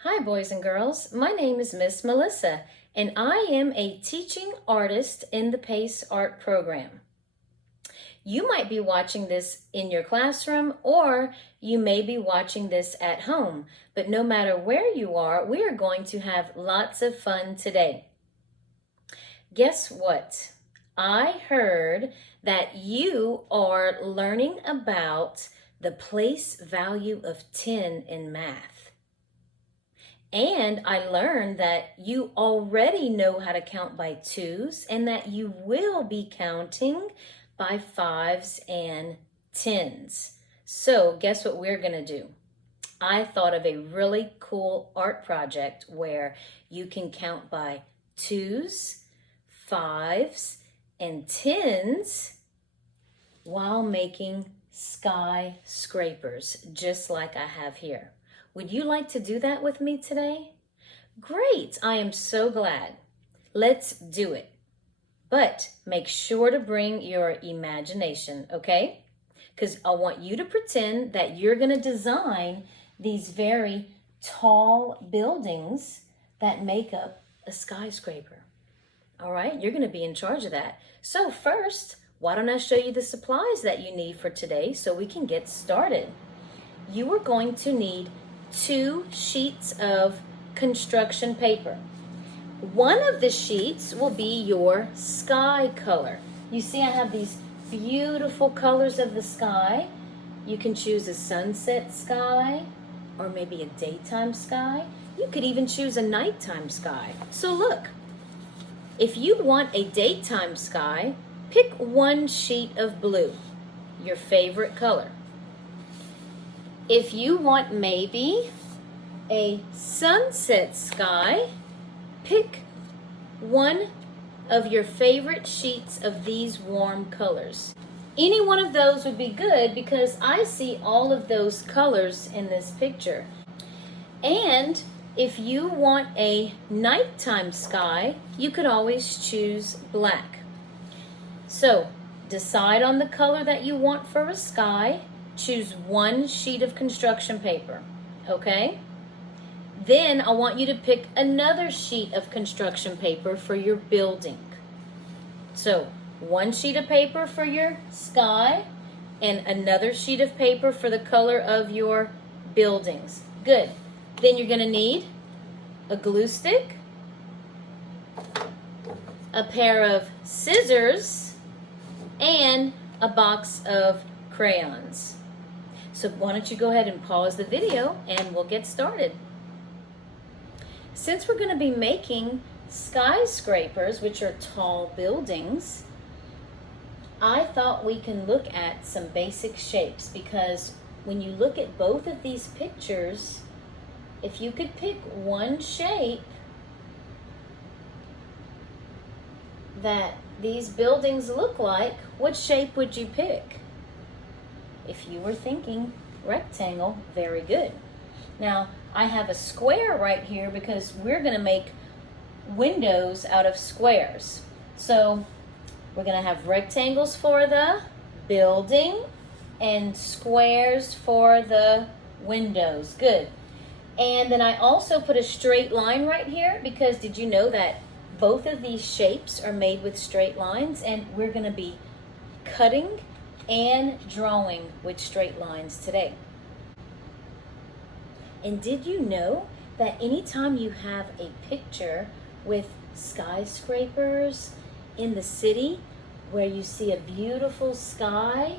Hi, boys and girls. My name is Miss Melissa, and I am a teaching artist in the PACE Art program. You might be watching this in your classroom, or you may be watching this at home, but no matter where you are, we are going to have lots of fun today. Guess what? I heard that you are learning about the place value of 10 in math. And I learned that you already know how to count by twos and that you will be counting by fives and tens. So guess what we're going to do? I thought of a really cool art project where you can count by twos, fives, and tens while making skyscrapers, just like I have here. Would you like to do that with me today? Great, I am so glad. Let's do it. But make sure to bring your imagination, okay? Because I want you to pretend that you're going to design these very tall buildings that make up a skyscraper. All right, you're going to be in charge of that. So first, why don't I show you the supplies that you need for today so we can get started? You are going to need 2 sheets of construction paper. One of the sheets will be your sky color. You see I have these beautiful colors of the sky. You can choose a sunset sky or maybe a daytime sky. You could even choose a nighttime sky. So look, if you want a daytime sky, pick 1 sheet of blue, your favorite color. If you want maybe a sunset sky, pick 1 of your favorite sheets of these warm colors. Any one of those would be good because I see all of those colors in this picture. And if you want a nighttime sky, you could always choose black. So decide on the color that you want for a sky. Choose 1 sheet of construction paper, okay? Then I want you to pick another sheet of construction paper for your building. So 1 sheet of paper for your sky and another sheet of paper for the color of your buildings. Good. Then you're going to need a glue stick, a pair of scissors, and a box of crayons. So why don't you go ahead and pause the video and we'll get started. Since we're going to be making skyscrapers, which are tall buildings, I thought we can look at some basic shapes because when you look at both of these pictures, if you could pick 1 shape that these buildings look like, what shape would you pick? If you were thinking rectangle, very good. Now, I have a square right here because we're going to make windows out of squares. So we're going to have rectangles for the building and squares for the windows. Good. And then I also put a straight line right here because did you know that both of these shapes are made with straight lines, and we're going to be cutting and drawing with straight lines today. And did you know that anytime you have a picture with skyscrapers in the city where you see a beautiful sky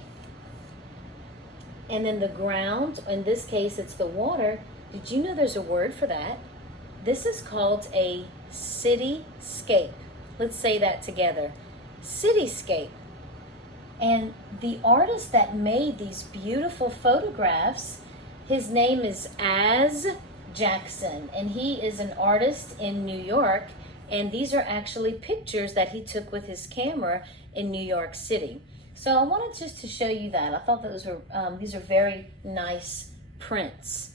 and then the ground, in this case it's the water, did you know there's a word for that? This is called a cityscape. Let's say that together. Cityscape. And the artist that made these beautiful photographs, his name is Az Jackson, and he is an artist in New York, and these are actually pictures that he took with his camera in New York City. So I wanted just to show you that. I thought those were these are very nice prints.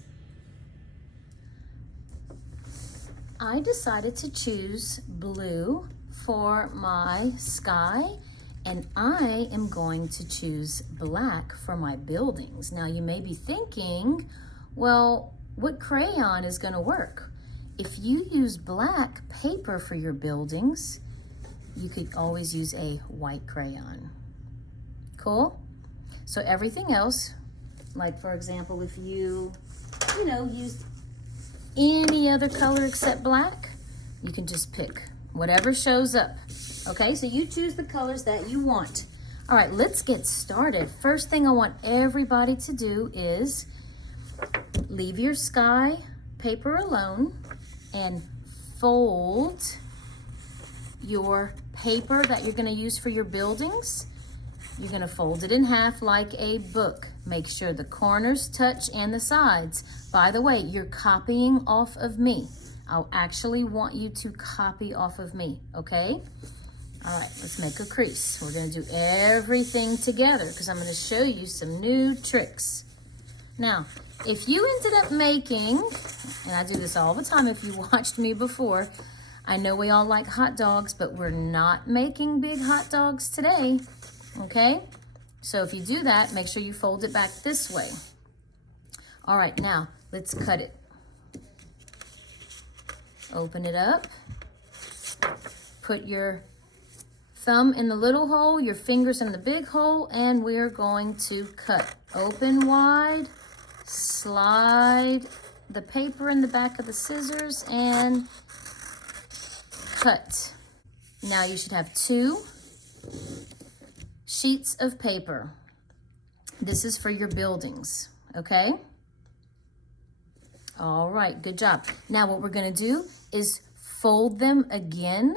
I decided to choose blue for my sky, and I am going to choose black for my buildings. Now you may be thinking, well, what crayon is going to work. If you use black paper for your buildings, you could always use a white crayon. Cool? So everything else, like for example, if you used any other color except black, you can just pick whatever shows up. Okay, so you choose the colors that you want. All right, let's get started. First thing I want everybody to do is leave your sky paper alone and fold your paper that you're going to use for your buildings. You're going to fold it in half like a book. Make sure the corners touch and the sides. By the way, you're copying off of me. I'll actually want you to copy off of me, okay? All right, let's make a crease. We're going to do everything together because I'm going to show you some new tricks. Now, if you ended up making, and I do this all the time if you watched me before, I know we all like hot dogs, but we're not making big hot dogs today, okay? So if you do that, make sure you fold it back this way. All right, now let's cut it. Open it up. Put your thumb in the little hole, your fingers in the big hole, and we're going to cut. Open wide, slide the paper in the back of the scissors, and cut. Now you should have 2 sheets of paper. This is for your buildings, okay? All right, good job. Now what we're gonna do is fold them again,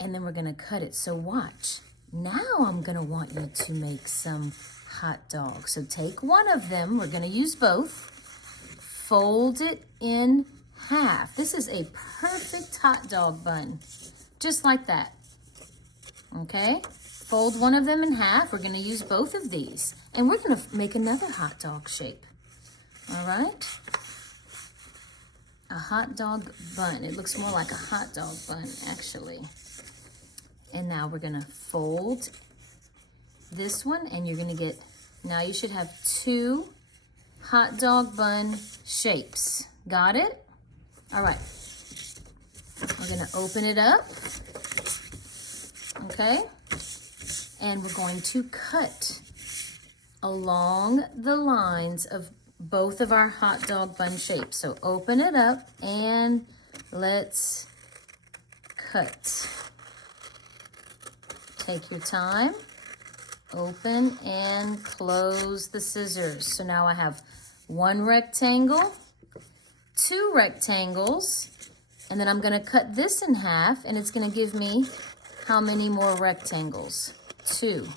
and then we're gonna cut it. So watch. Now I'm gonna want you to make some hot dogs. So take one of them, we're gonna use both, fold it in half. This is a perfect hot dog bun, just like that, okay? Fold one of them in half. We're gonna use both of these, and we're gonna make another hot dog shape, all right? A hot dog bun. It looks more like a hot dog bun, actually. And now we're gonna fold this one, and you're gonna get, now you should have 2 hot dog bun shapes. Got it? All right. We're gonna open it up, okay? And we're going to cut along the lines of both of our hot dog bun shapes. So open it up and let's cut. Take your time, open and close the scissors. So now I have 1 rectangle, 2 rectangles, and then I'm gonna cut this in half, and it's gonna give me how many more rectangles? 2.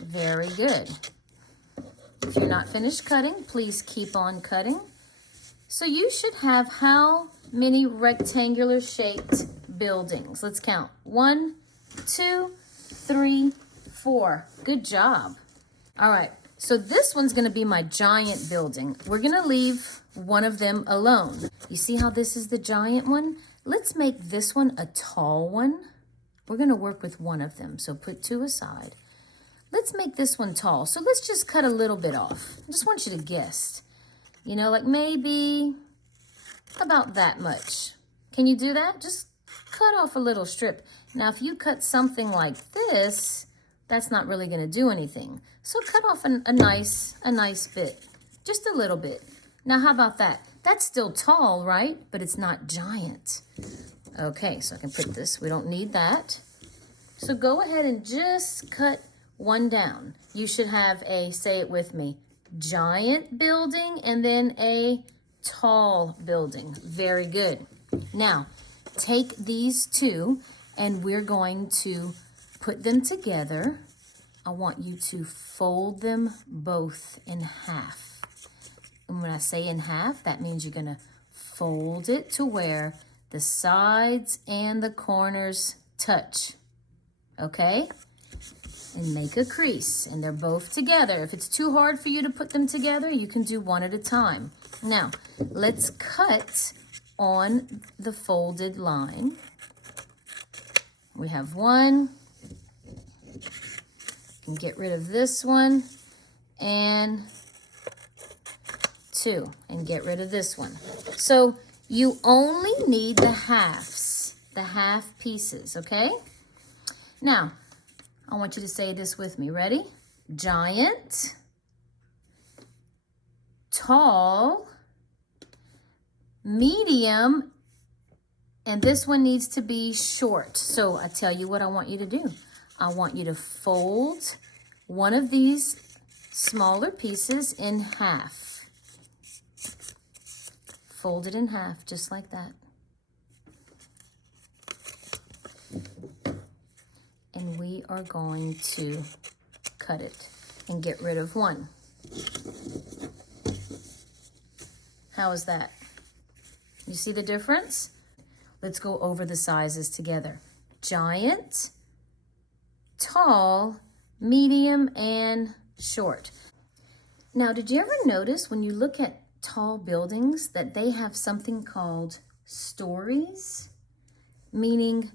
Very good. If you're not finished cutting, please keep on cutting. So you should have how many rectangular shaped buildings? Let's count. 1, 2, 3, 4. Good job. All right, so this one's gonna be my giant building. We're gonna leave one of them alone. You see how this is the giant one? Let's make this one a tall one. We're gonna work with one of them, so put 2 aside. Let's make this one tall. So let's just cut a little bit off. I just want you to guess. You know, like maybe about that much. Can you do that? Just cut off a little strip. Now, if you cut something like this, that's not really gonna do anything. So cut off a nice bit, just a little bit. Now, how about that? That's still tall, right? But it's not giant. Okay, so I can put this, we don't need that. So go ahead and just cut one down. You should have a, say it with me, giant building and then a tall building. Very good. Now, take these 2 and we're going to put them together. I want you to fold them both in half. And when I say in half, that means you're gonna fold it to where the sides and the corners touch, okay? And make a crease, and they're both together. If it's too hard for you to put them together, you can do one at a time. Now, let's cut on the folded line. We have 1. You can get rid of this one. And 2 and get rid of this one. So you only need the halves, the half pieces, okay? Now, I want you to say this with me. Ready? Giant, tall, medium, and this one needs to be short. So I tell you what I want you to do. I want you to fold one of these smaller pieces in half. Fold it in half, just like that. And we are going to cut it and get rid of one. How is that? You see the difference? Let's go over the sizes together. Giant, tall, medium, and short. Now, did you ever notice when you look at tall buildings that they have something called stories? Meaning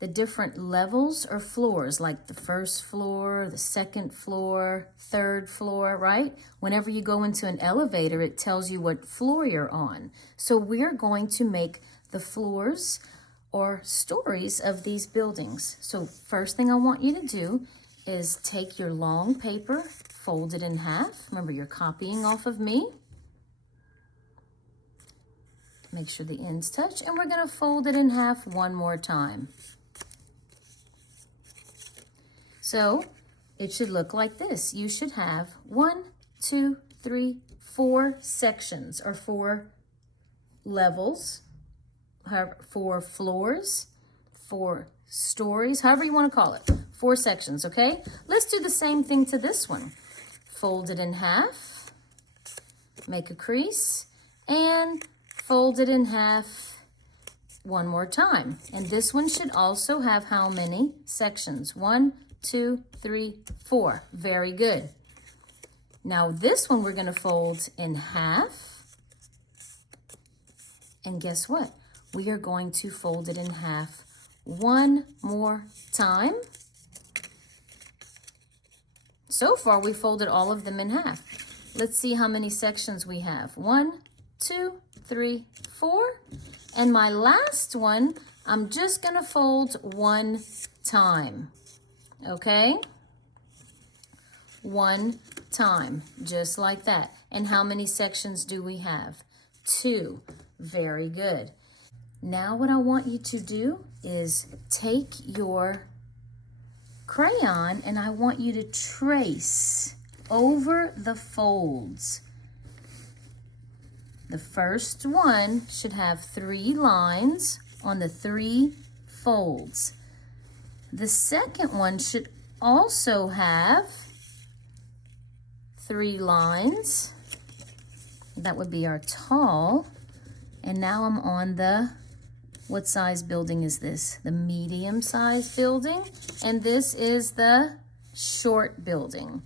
the different levels or floors, like the first floor, the second floor, third floor, right? Whenever you go into an elevator, it tells you what floor you're on. So we're going to make the floors or stories of these buildings. So first thing I want you to do is take your long paper, fold it in half. Remember, you're copying off of me. Make sure the ends touch, and we're gonna fold it in half one more time. So it should look like this. You should have 1, 2, 3, 4 sections, or 4 levels, 4 floors, 4 stories, however you want to call it. 4 sections, okay? Let's do the same thing to this one. Fold it in half, make a crease, and fold it in half one more time. And this one should also have how many sections? 1, 2, 3, 4. Very good. Now this one we're going to fold in half. And guess what? We are going to fold it in half one more time. So far, we folded all of them in half. Let's see how many sections we have. 1, 2, 3, 4. And my last one, I'm just gonna fold one time, okay? One time, just like that. And how many sections do we have? 2. Very good. Now what I want you to do is take your crayon and I want you to trace over the folds. The first one should have 3 lines on the 3 folds. The second one should also have 3 lines. That would be our tall. And now I'm on the, what size building is this? The medium size building. And this is the short building.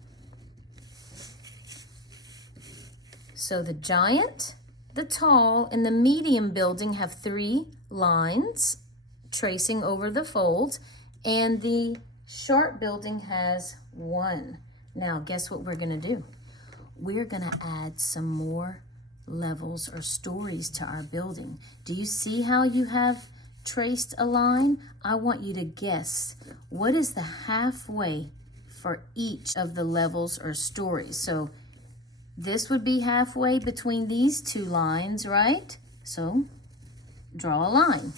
So the giant, the tall, and the medium building have 3 lines tracing over the folds. And the short building has 1. Now, guess what we're gonna do? We're gonna add some more levels or stories to our building. Do you see how you have traced a line? I want you to guess what is the halfway for each of the levels or stories. So this would be halfway between these 2 lines, right? So draw a line.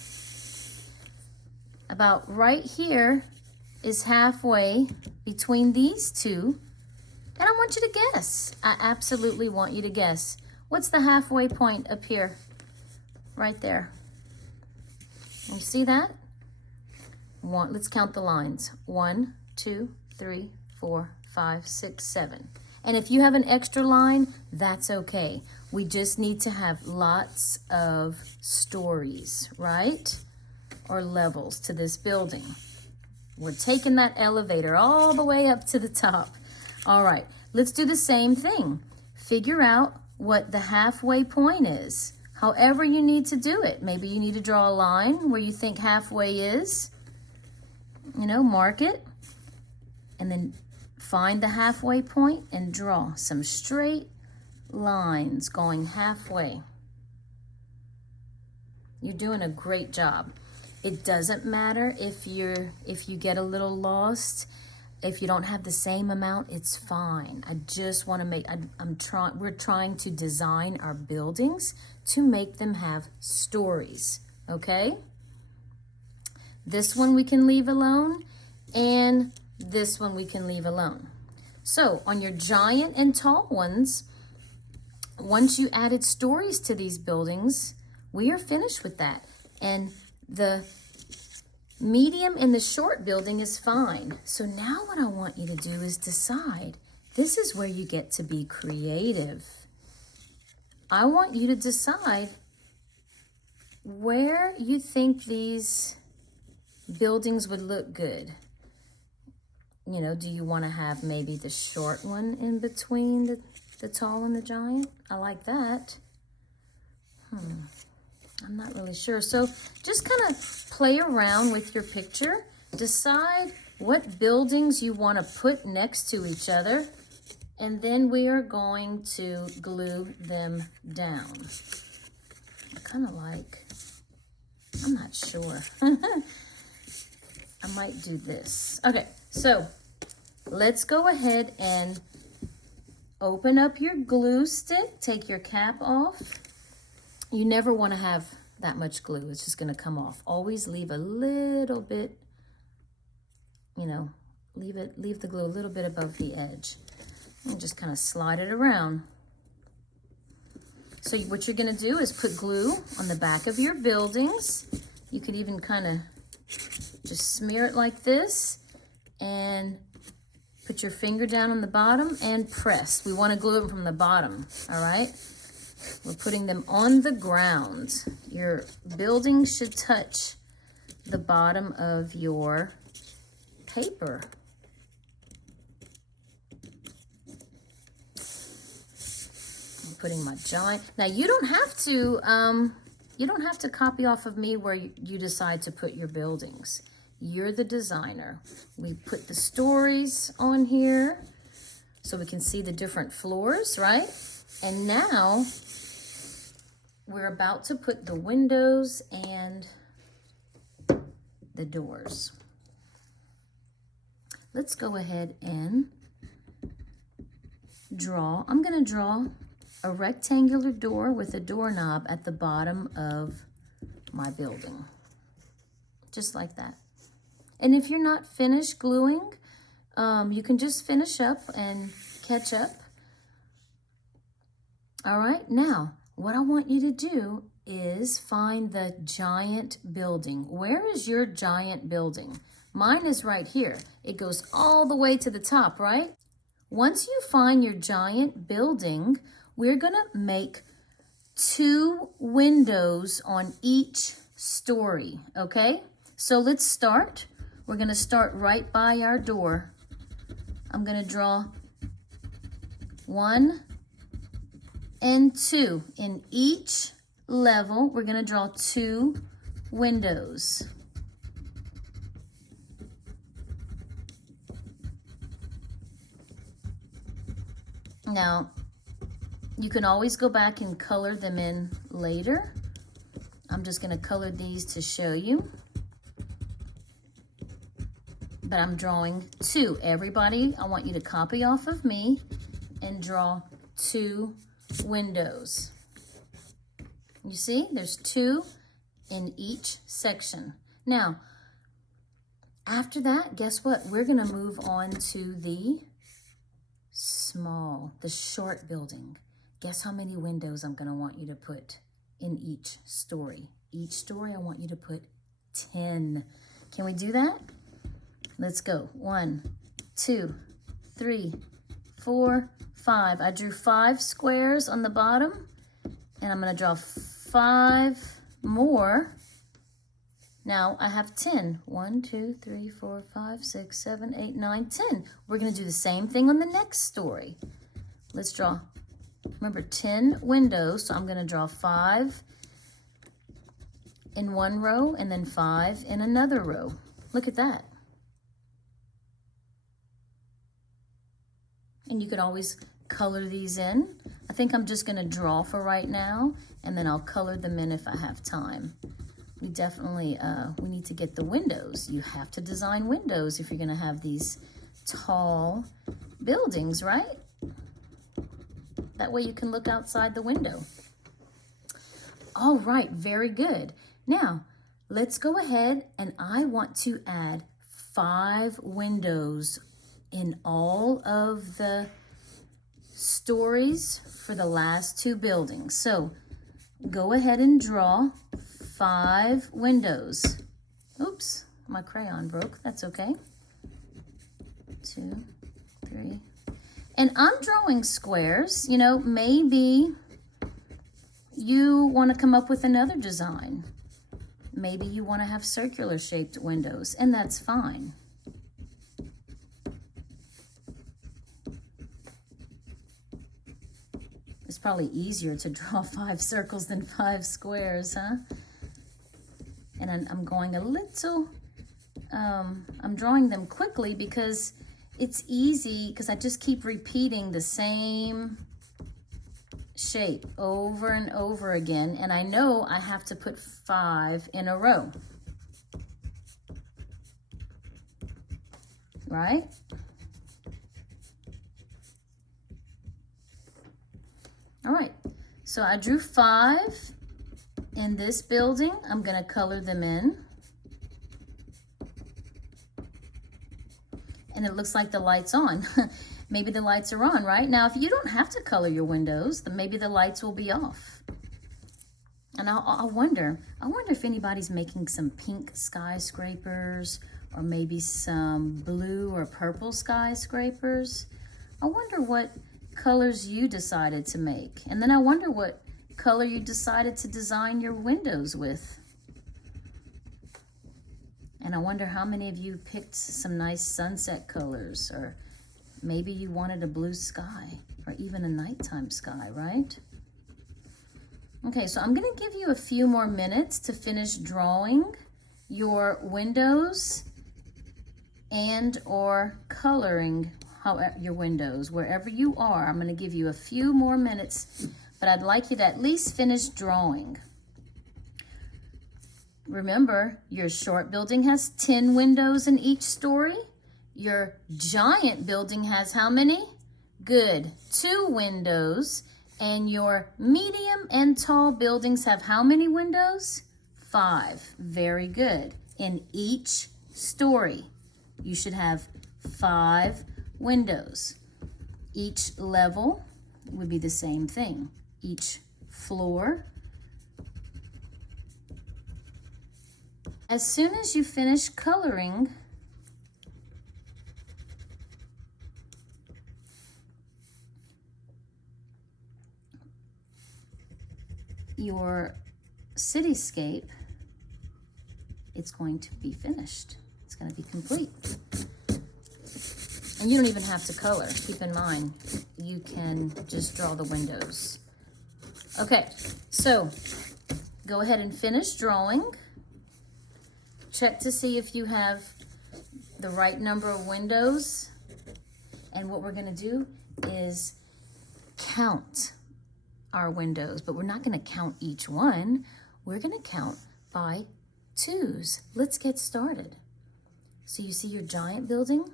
About right here is halfway between these 2. And I want you to guess. I absolutely want you to guess. What's the halfway point up here? Right there. You see that? Let's count the lines. 1, 2, 3, 4, 5, 6, 7. And if you have an extra line, that's okay. We just need to have lots of stories, right? Or levels to this building. We're taking that elevator all the way up to the top. All right, let's do the same thing. Figure out what the halfway point is. However you need to do it. Maybe you need to draw a line where you think halfway is. You know, mark it. And then find the halfway point and draw some straight lines going halfway. You're doing a great job. It doesn't matter if you get a little lost, if you don't have the same amount, it's fine. I just want to make, we're trying to design our buildings to make them have stories, okay? This one we can leave alone, and this one we can leave alone. So on your giant and tall ones, once you added stories to these buildings, we are finished with that. And the medium and the short building is fine. So now what I want you to do is decide. This is where you get to be creative. I want you to decide where you think these buildings would look good. You know, do you want to have maybe the short one in between the tall and the giant? I like that. I'm not really sure. So just kind of play around with your picture. Decide what buildings you want to put next to each other. And then we are going to glue them down. I kind of like, I'm not sure. I might do this. Okay, so let's go ahead and open up your glue stick. Take your cap off. You never want to have that much glue. It's just going to come off. Always leave a little bit, you know, leave the glue a little bit above the edge. And just kind of slide it around. So what you're going to do is put glue on the back of your buildings. You could even kind of just smear it like this and put your finger down on the bottom and press. We want to glue them from the bottom, all right? We're putting them on the ground. Your building should touch the bottom of your paper. I'm putting my giant. Now you don't have to copy off of me where you decide to put your buildings. You're the designer. We put the stories on here so we can see the different floors, right? And now we're about to put the windows and the doors. Let's go ahead and draw. I'm going to draw a rectangular door with a doorknob at the bottom of my building. Just like that. And if you're not finished gluing, you can just finish up and catch up. All right, now what I want you to do is find the giant building. Where is your giant building? Mine is right here. It goes all the way to the top, right? Once you find your giant building, we're gonna make 2 windows on each story, okay? So let's start. We're gonna start right by our door. I'm gonna draw 1 and 2. In each level, we're gonna draw 2 windows. Now, you can always go back and color them in later. I'm just gonna color these to show you. But I'm drawing 2. Everybody, I want you to copy off of me and draw 2 windows. You see, there's 2 in each section. Now, after that, guess what? We're gonna move on to the short building. Guess how many windows I'm gonna want you to put in each story? Each story, I want you to put 10. Can we do that? Let's go. 1, 2, 3, 4, 5. I drew 5 squares on the bottom, and I'm gonna draw 5 more. Now I have 10. 1, 2, 3, 4, 5, 6, 7, 8, 9, 10. We're gonna do the same thing on the next story. Let's draw, remember, 10 windows. So I'm gonna draw 5 in one row and then 5 in another row. Look at that. And you could always color these in. I think I'm just gonna draw for right now, and then I'll color them in if I have time. We definitely, we need to get the windows. You have to design windows if you're gonna have these tall buildings, right? That way you can look outside the window. All right, very good. Now, let's go ahead, and I want to add 5 windows in all of the stories for the last 2 buildings. So go ahead and draw 5 windows. Oops, my crayon broke. That's okay. 2, 3. And I'm drawing squares. You know, maybe you want to come up with another design. Maybe you want to have circular shaped windows, and that's fine. It's probably easier to draw 5 circles than 5 squares, huh? And I'm going a little, I'm drawing them quickly because it's easy, because I just keep repeating the same shape over and over again, and I know I have to put 5 in a row, right? All right, so I drew 5 in this building. I'm gonna color them in. And it looks like the light's on. Maybe the lights are on, right? Now, if you don't have to color your windows, then maybe the lights will be off. And I wonder if anybody's making some pink skyscrapers, or maybe some blue or purple skyscrapers. I wonder what colors you decided to make. And then I wonder what color you decided to design your windows with. And I wonder how many of you picked some nice sunset colors, or maybe you wanted a blue sky, or even a nighttime sky, right? Okay, so I'm gonna give you a few more minutes to finish drawing your windows and or coloring your windows. Wherever you are, I'm gonna give you a few more minutes, but I'd like you to at least finish drawing. Remember, your short building has 10 windows in each story. Your giant building has how many? Good, 2 windows. And your medium and tall buildings have how many windows? 5. Very good. In each story, you should have 5 windows. Each level would be the same thing. Each floor. As soon as you finish coloring your cityscape, it's going to be finished. It's going to be complete. And you don't even have to color. Keep in mind, you can just draw the windows. Okay, so go ahead and finish drawing. Check to see if you have the right number of windows. And what we're going to do is count our windows, but we're not going to count each one. We're going to count by 2s. Let's get started. So you see your giant building?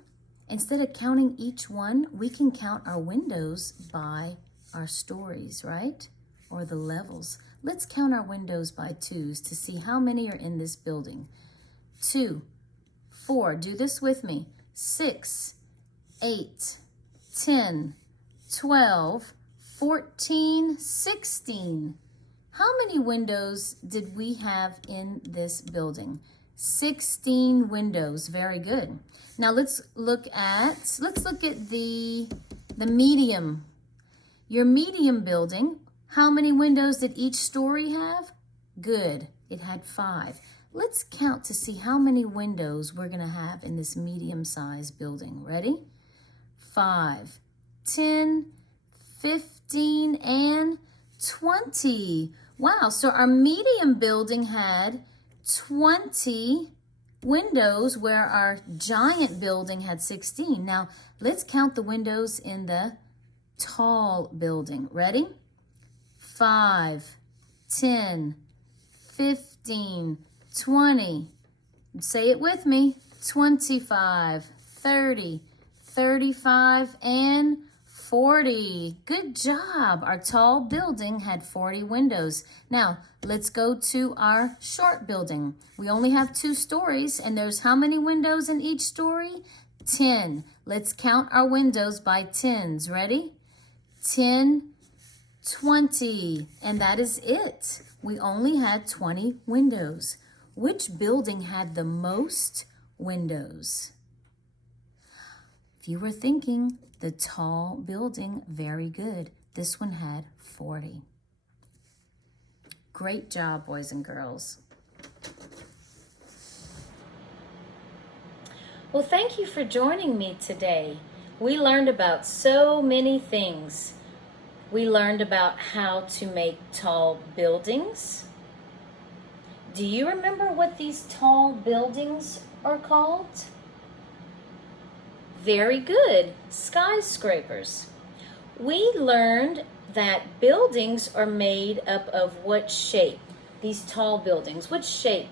Instead of counting each one, we can count our windows by our stories, right? Or the levels. Let's count our windows by 2s to see how many are in this building. 2, 4, do this with me. 6, 8, 10, 12, 14, 16. How many windows did we have in this building? 16 windows. Very good. Now let's look at the medium. Your medium building, how many windows did each story have? Good. It had 5. Let's count to see how many windows we're going to have in this medium-sized building. Ready? 5, 10, 15, and 20. Wow, so our medium building had 20 windows where our giant building had 16. Now, let's count the windows in the tall building. Ready? 5, 10, 15, 20. Say it with me. 25, 30, 35, and 40. Good job. Our tall building had 40 windows. Now, let's go to our short building. We only have 2 stories, and there's how many windows in each story? 10. Let's count our windows by tens. Ready? 10, 20. And that is it. We only had 20 windows. Which building had the most windows? If you were thinking, the tall building, very good. This one had 40. Great job, boys and girls. Well, thank you for joining me today. We learned about so many things. We learned about how to make tall buildings. Do you remember what these tall buildings are called? Very good, skyscrapers. We learned that buildings are made up of what shape? These tall buildings, which shape?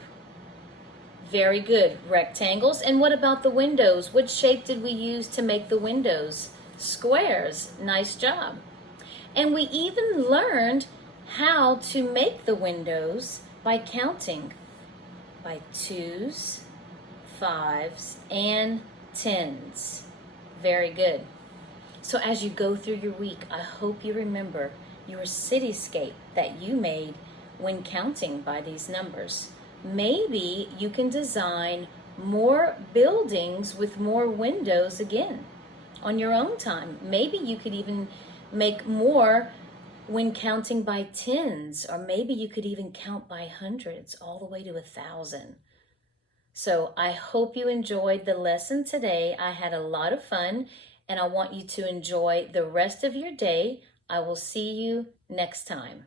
Very good, rectangles. And what about the windows? What shape did we use to make the windows? Squares. Nice job. And we even learned how to make the windows by counting by 2s, 5s, and 10s. Very good. So as you go through your week, I hope you remember your cityscape that you made when counting by these numbers. Maybe you can design more buildings with more windows again on your own time. Maybe you could even make more when counting by tens, or maybe you could even count by hundreds all the way to 1,000. So I hope you enjoyed the lesson today. I had a lot of fun, and I want you to enjoy the rest of your day. I will see you next time.